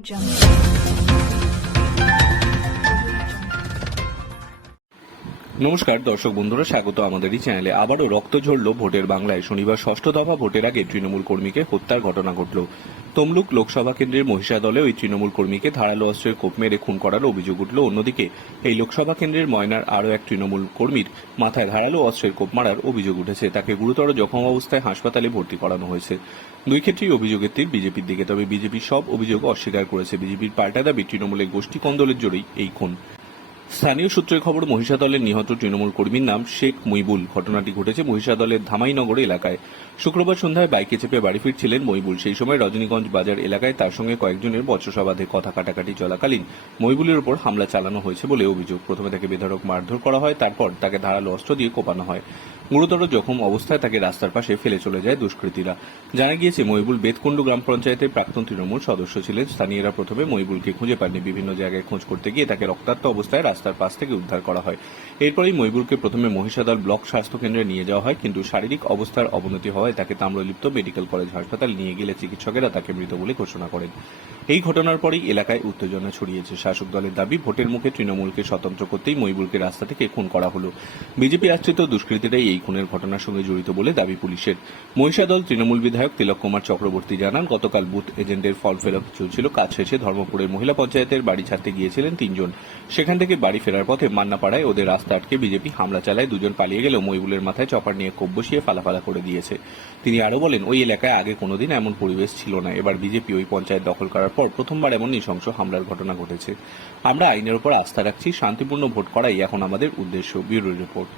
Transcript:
jump. নমস্কার, দর্শক বন্ধুরা, স্বাগত আমাদের এই চ্যানেলে। আবারও রক্ত ঝরল ভোটের বাংলায়। শনিবার ষষ্ঠ দফা ভোটের আগে তৃণমূল কর্মীকে হত্যার ঘটনা ঘটল। তমলুক লোকসভা কেন্দ্রের মহিষা দলে ওই তৃণমূল কর্মীকে ধারালো অস্ত্রের কোপ মেরে খুন করার অভিযোগ উঠল। অন্যদিকে, এই লোকসভা কেন্দ্রের ময়নার আরও এক তৃণমূল কর্মীর মাথায় ধারালো অস্ত্রের কোপ মারার অভিযোগ উঠেছে। তাকে গুরুতর জখম অবস্থায় হাসপাতালে ভর্তি করানো হয়েছে। দুই ক্ষেত্রেই অভিযোগের তীর বিজেপির দিকে, তবে বিজেপি সব অভিযোগ অস্বীকার করেছে। বিজেপির পাল্টা দাবি, তৃণমূলের গোষ্ঠী কন্দলের জোরেই এই খুন। স্থানীয় সূত্রে খবর, মহিষাদলের নিহত তৃণমূল কর্মীর নাম শেখ মুইবুল। ঘটনাটি ঘটেছে মহিষাদলের ধামাইনগর এলাকায়। শুক্রবার সন্ধ্যায় বাইকে চেপে বাড়ি ফিরছিলেন মইবুল। সেই সময় রজনীগঞ্জ বাজার এলাকায় তার সঙ্গে কয়েকজনের বচসা বাঁধে কথা কাটাকাটি চলাকালীন মইবুলের ওপর হামলা চালানো হয়েছে বলে অভিযোগ। প্রথমে তাকে বেধড়ক মারধর করা হয়, তারপর তাকে ধারালো অস্ত্র দিয়ে কোপানো হয়। গুরুতর জখম অবস্থায় তাকে রাস্তার পাশে ফেলে চলে যায় দুষ্কৃতীরা। জানা গিয়েছে মইবুল বেতকুণ্ড গ্রাম পঞ্চায়েতের প্রাক্তন তৃণমূল সদস্য ছিলেন। স্থানীয়রা প্রথমে মইবুলকে খুঁজে পাননি। বিভিন্ন জায়গায় খোঁজ করতে গিয়ে তাকে রক্তাক্ত অবস্থায় রাস্তার পাশ থেকে উদ্ধার করা হয়। এরপরেই মইবুলকে প্রথমে মহিষাদল ব্লক স্বাস্থ্য কেন্দ্রে নিয়ে যাওয়া হয়, কিন্তু শারীরিক অবস্থার অবনতি হওয়ায় তাকে তাম্রলিপ্ত মেডিকেল কলেজ হাসপাতাল নিয়ে গেলে চিকিৎসকেরা তাকে মৃত বলে ঘোষণা করেন। এই ঘটনার পরেই এলাকায় উত্তেজনা ছড়িয়েছে। শাসক দলের দাবি, ভোটের মুখে তৃণমূলকে স্বতন্ত্র করতেই মইবুলকে রাস্তা থেকে খুন করা হলো। বিজেপি আশ্রিত দুষ্কৃতীরাই এই খুনের ঘটনার সঙ্গে জড়িত বলে দাবি পুলিশের। মহিষাদল তৃণমূল বিধায়ক তিলক কুমার চক্রবর্তী জানান, গতকাল বুথ এজেন্টের ফল ফেরত চলছিল, কাজ শেষে ধর্মপুরের মহিলা পঞ্চায়েতের বাড়ি ছাড়তে গিয়েছিলেন তিনজন। সেখান থেকে বাড়ি ফেরার পথে মান্নাপাড়ায় ওদের রাস্তা আটকে বিজেপি হামলা চালায়, দুজন পালিয়ে গেলেও মইবুলের মাথায় চপার নিয়ে কোপ বসিয়ে ফালাফালা করে দিয়েছে। তিনি আরও বলেন, ওই এলাকায় আগে কোনোদিন এমন পরিবেশ ছিল না, এবার বিজেপি ওই পঞ্চায়েত দখল করার পর প্রথমবার এমন নৃশংস হামলার ঘটনা ঘটেছে। আমরা আইনের উপর আস্থা রাখছি, শান্তিপূর্ণ ভোট করাই এখন আমাদের উদ্দেশ্য। Bureau report.